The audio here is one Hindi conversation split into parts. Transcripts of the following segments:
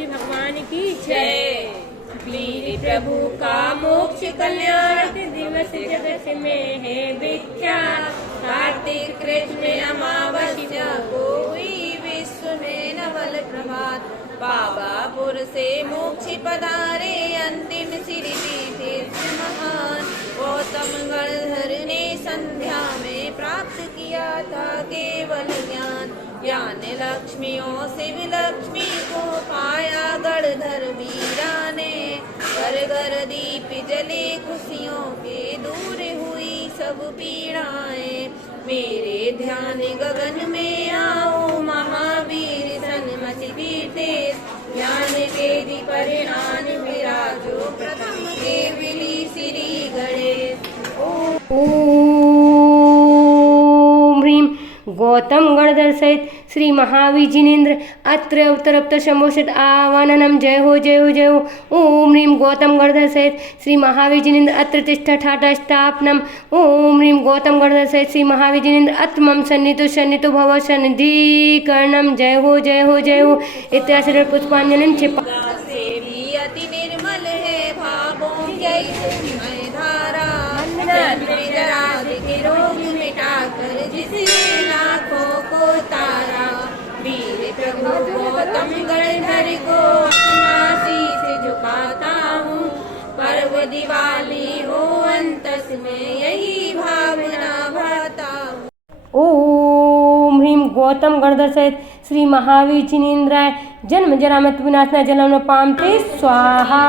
वीर भगवान की जय। वीर प्रभु का मोक्ष कल्याण दिवस जगत में है विख्यात। कार्तिक कृष्ण अमावस्या को हुई विश्व में नवल प्रभात। बाबापुर से मोक्ष पधारे अंतिम श्री तीर्थ महान। गौतम गणधर ने संध्या में प्राप्त किया था केवल ज्ञान। ज्ञान लक्ष्मियों शिव लक्ष्मी को पाया गणधर वीरा ने। घर घर दीप जले खुशियों के दूर हुई सब पीड़ाएं। मेरे ध्यान गगन में आओ महावीर सन्मति बीते। ज्ञान वेदी परिणान विराजो प्रथम केवली श्री गणेश। ओम ह्रीं गौतम गणधर सहित श्री महावीर जिनेन्द्र अत्र उत्तरोत्तर शंभोषित आवाननम। जय हो जय हो जय हो। ओम ह्रीं गौतम गणधर सहित श्री महावीर जिनेन्द्र अत्र तिष्ठ ठाटा स्थापनम। ओम ह्रीं गौतम गणधर सहित श्री महावीर जिनेन्द्र अत्मम सन्नितो सन्नितो भव सन्निधिकरणम। जय हो जय हो जय हो। इत्यादि पुष्पांजलि छिपा अति निर्मल है भावों की धारा। के रोग मिटाकर जिसने लाखों को तारा। वीर प्रभु गौतम गणधर को अपना शीश झुकाता हूँ। पर्व दिवाली हो अंतस में यही भावना भाता हूँ। ओम ह्रीं गौतम गणधर सहित श्री महावीर जिनेन्द्राय जन्म जरा मृत्यु विनाशनाय जलम न पामते स्वाहा।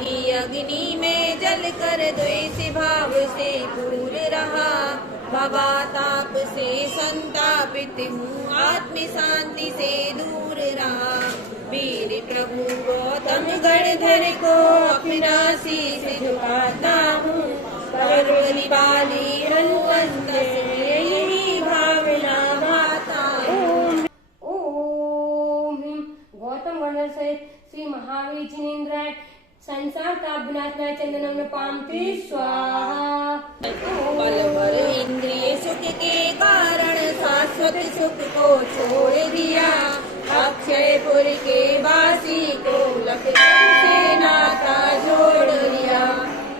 की अग्नि में जल कर द्वेष भाव से दूर रहा। भवताप से संतापित हूँ आत्म शांति से दूर रहा। वीर प्रभु गौतम गणधर को अपना शीश झुकाता हूँ। पर्व दिवाली अनुवंत यही भावना भाता हूँ। ओम ह्रीं गौतम गणधर सहित श्री महावीर जिनेन्द्राय संसार का विनाशनाय चंदनम न पामते स्वाहा। पल भर इंद्रिय सुख के कारण शाश्वत सुख को छोड़ दिया। अक्षयपुर के वासी को लखनऊ से नाता जोड़ लिया।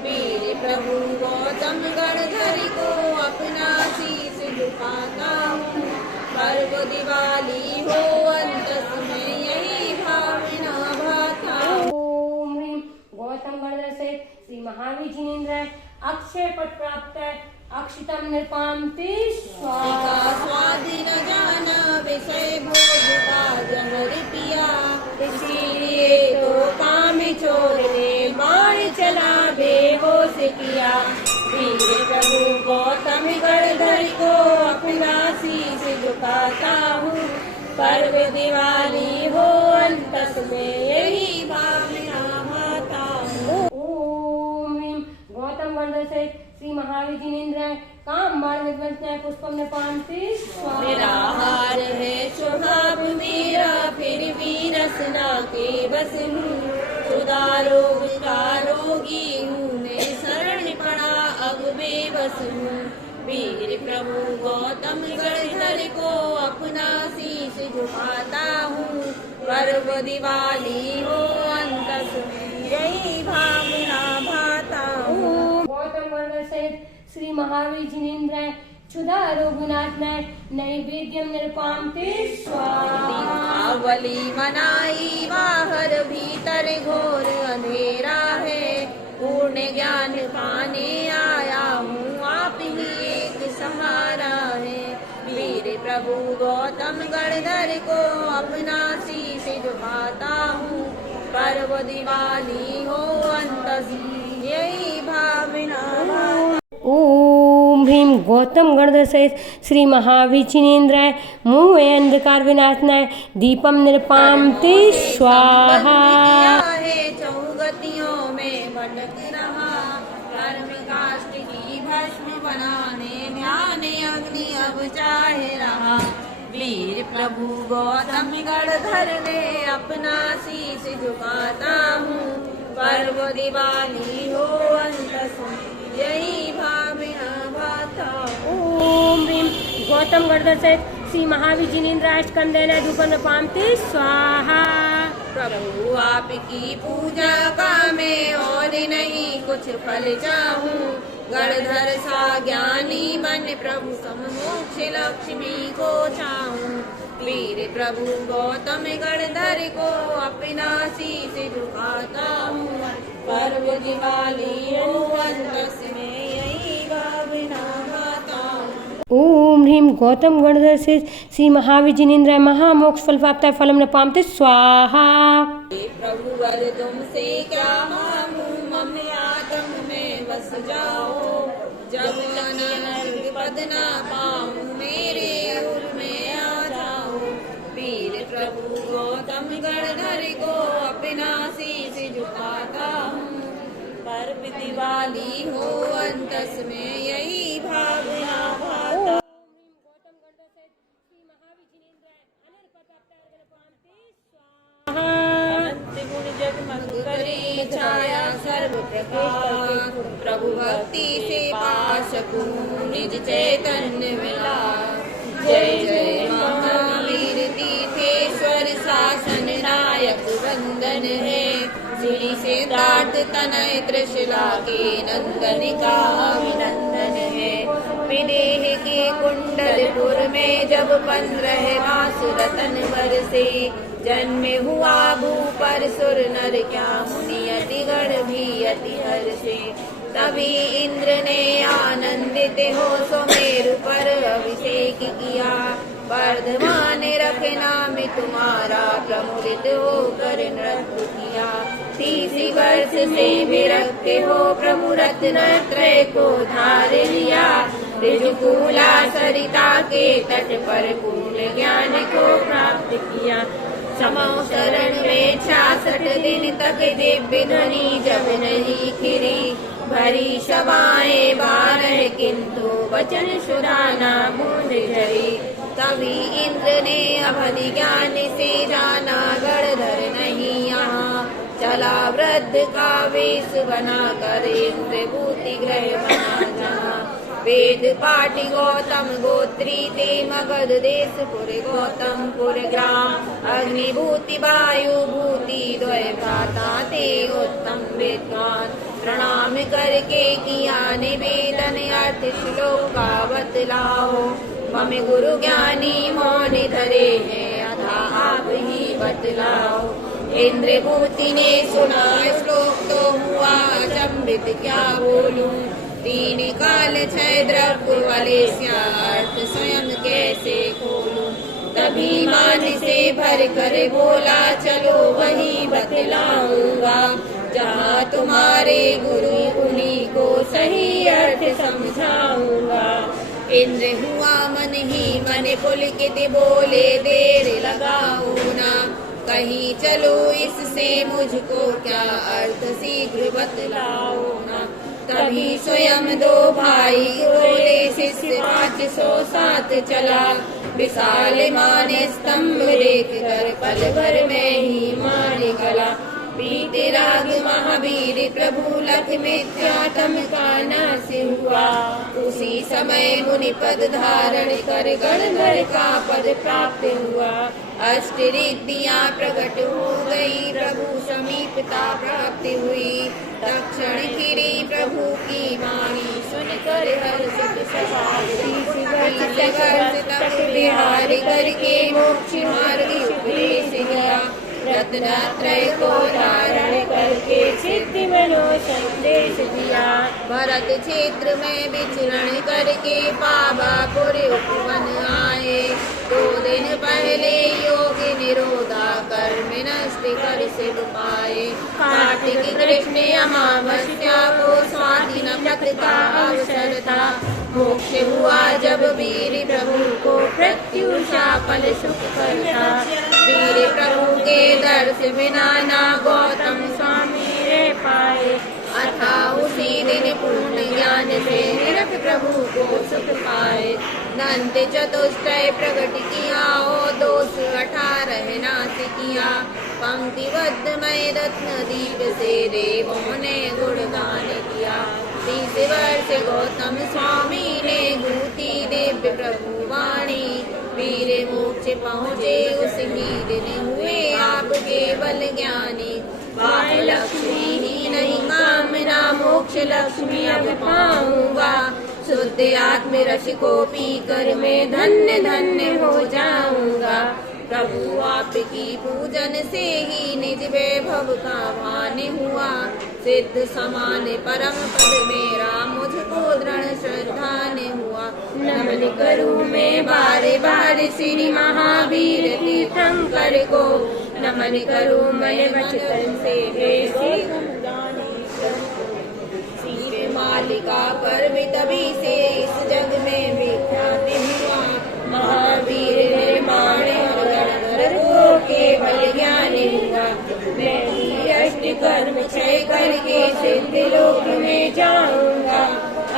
वीर प्रभु गौतम गणधर को अपना शीश झुकाता हूँ। पर्व दिवाली हो अंतस में यही भावना भाता हूँ। गौतम गणधर सहित श्री महावीर जिनेन्द्राय अक्षय पद प्राप्त है अक्षितम निपामते स्वाहा। स्वाद न जाना विषय भोग का जहर पिया। इसीलिए तो काम छोड़ने बाण चला बेहोश किया। वीर प्रभु गौतम गणधर को अपना शीश झुकाता हूँ। पर्व दिवाली हो अंतस में यही भावना भाता हूँ। ओम ह्रीं गौतम गणधर सहित श्री महावीर जिनेन्द्राय काम बाण विध्वंसनाय पुष्पम न पामते स्वाहा। मेरा हार है स्वभाव मेरा फिर भी रसना के बस हूँ। सुधारोग का रोगी हूँ मैं शरण पड़ा अब बेबस हूँ। वीर प्रभु गौतम गणधर को अपना शीश झुकाता हूँ। पर्व दिवाली हो अंतस में यही भावना भाता हूँ। गौतम गणधर सहित श्री महावीर जिनेन्द्राय क्षुधा रोग विनाशनाय नैवेद्यम निरपामते स्वाहा। दीपावली मनाई बाहर भीतर घोर अंधेरा है। पूर्ण ज्ञान पाने आया हूँ आप ही एक सहारा है। वीर प्रभु गौतम गणधर को अपना शीश झुकाता हूँ। पर्व दिवाली हो अंतस यही भावना भाता। ओम ह्रीं गौतम गणधर सहित श्री महावीर जिनेन्द्राय मोह अंधकार विनाशनाय दीपम निरपामते स्वाहा। चौगतियों में भटक रहा। कर्म काष्ठ की भस्म बनाने ध्यान अग्नि अब चाह रहा। वीर प्रभु गौतम गणधर ने अपना शीश झुकाता हूँ। पर्व दिवाली हो अंतस यही भावना भाता हूँ। ओम ह्रीं गौतम गणधर सहित श्री महावीर जिनेन्द्राष्टकंदेन धूपं पामते स्वाहा। प्रभु आपकी पूजा का मैं और नहीं कुछ फल चाहूं, गणधर सा ज्ञानी बन प्रभु सम मोक्ष लक्ष्मी को चाहूं। वीर प्रभु गौतम गणधर को अपना शीश झुकाता हूँ, पर्व दिवाली हो अंतस में यही भावना गाता हूँ। ओम ह्रीं गौतम गणधर से श्री महावीर जिनेन्द्राय महामोक्ष फल प्राप्ताय फलम न पामते स्वाहा। प्रभु वर तुमसे क्या मांगूं, मम आत्म में बस जाओ, जब अनर्घ पद न पाऊं मेरे उर में आ जाओ। वीर प्रभु गौतम गणधर को अपना शीश झुकाता हूँ, पर्व दिवाली हो अंतस में यही भावना भाता। करे छाया सर्व प्रकाश, प्रभु भक्ति से पाशकूं निज चैतन्य मिला। जय जय महावीर तीर्थेश्वर शासन नायक वंदन है, श्री सिद्धार्थ तनय त्रिशला के नंदन का अभिनंदन है। विदेह के कुंडलपुर में जब 15 मास रतन बरसे, जन्म हुआ भू पर सुर नर क्या मुनि अति गण भी अति हर्षे। तभी इंद्र ने आनंदित हो सुमेरु पर अभिषेक किया, वर्धमान रखना में तुम्हारा प्रमुदित होकर नृत्य किया। 30 वर्ष से विरक्त हो प्रभु रत्न त्रय को धार लिया, ऋजुकूला सरिता के तट पर पूर्ण ज्ञान को प्राप्त किया। समो शरण में 66 दिन तक दिव्य ध्वनि जब नहीं खिरी, भरी सभाएं 12 किंतु वचन सुधाना बूंद झरी। तभी इंद्र ने अवधि ज्ञान से जाना गणधर नहीं यहाँ, चला वृद्ध का वेश बना कर इंद्र भूति ग्रह बना जहाँ। वेद पाठी गौतम गोत्री ते मगध देश पुर गौतमपुर ग्राम, अग्निभूति वायु भूति द्वय भ्राता ते उत्तम विद्वान। प्रणाम करके किया निवेदन अर्थ श्लोक का बतलाओ, मम गुरु ज्ञानी मौन धरे हैं अथा आप ही बतलाओ। इंद्र भूति ने सुना श्लोक तो हुआ अचंभित क्या बोलूं, 3 काल 6 द्रव्य वाले अर्थ स्वयं कैसे खोलूं। तभी मान से भर कर बोला चलो वही बतलाऊंगा, जहाँ तुम्हारे गुरु उन्हीं को सही अर्थ समझाऊंगा। इंद्र हुआ मन ही मन पुलकित बोले देर लगाओ ना, कहीं चलो इससे मुझको क्या अर्थ शीघ्र बतलाओ ना। तभी स्वयं 2 भाई बोले शिष्य 507 चला, विशाल मान स्तंभ देख कर पल भर में ही मान गला। बीते राग महावीर प्रभु लख मिथ्यातम का नाश हुआ, उसी समय मुनि पद धारण कर गणधर का पद प्राप्त हुआ। अष्ट रिद्धियां प्रकट हो गई प्रभु समीपता प्राप्त हुई, तक्षण फिरी प्रभु की वाणी सुनकर हर्षित तक विहार करके मोक्ष मार्ग उपदेश दिया। रत्नत्रय को धारण करके सिद्धि मनो संदेश दिया। भरत क्षेत्र में विचरण करके पावापुर उपवन आए, 2 दिन पहले योग निरोधा कर्म नष्ट कर शिव पाए। कार्तिक कृष्ण अमावस्या को स्वाधीन नक्षत्र का अवसर था, मोक्ष हुआ जब वीर प्रभु को प्रत्युषा फल सुख करता। वीर प्रभु के दर्श बिना ना गौतम स्वामी रे पाए, अथा उसी दिन पूर्ण ज्ञान से निरख प्रभु को सुख पाए। दंत चतुष्टय प्रकट किया ओ दोष 18 नाश किया, पंक्तिबद्ध में रत्न दीप से देवों ने गुणगान किया। 30 वर्ष गौतम स्वामी ने गूंथी दिव्य प्रभु वाणी, वीर मोक्ष पहुँचे उस ही दिन हुए आप केवल ज्ञानी। बाह्य लक्ष्मी ही नहीं कामना मोक्ष लक्ष्मी अब पाऊंगा। शुद्ध आत्म रस को पीकर मैं धन्य धन्य हो जाऊंगा। प्रभु आपकी पूजन से ही निज वैभव का भान हुआ। सिद्ध समान परम पद मेरा मुझको दृढ़ श्रद्धा ने हुआ। नमन करूं मैं बारे बारे श्री महावीर तीर्थंकर को। नमन करूं मैं वचन से सीते मालिका पर्व तभी से इस जग में विख्यात हुआ। महावीर निर्माण और गणधर को केवल ज्ञान हुआ। मैं ही अष्ट कर्म क्षय करके सिद्ध लोक में जाऊंगा।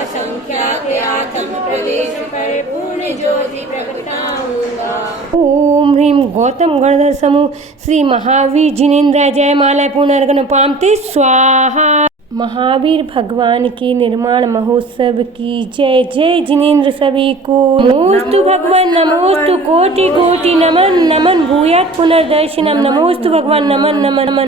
असंख्यात आत्म प्रदेश पर पूर्ण ज्योति प्रगटाऊंगा। ओम ह्रीम गौतम गणधर समूह श्री महावीर जिनेन्द्र जय माला पुनर्गन पामते स्वाहा। महावीर भगवान के निर्माण महोत्सव की जय। जय जिनेन्द्र सभी को नमोस्तु भगवान नमोस्तु कोटि कोटि नमन नमन भूयात् पुनर्दर्शनम। नमोस्तु भगवान नमन नमन नमन।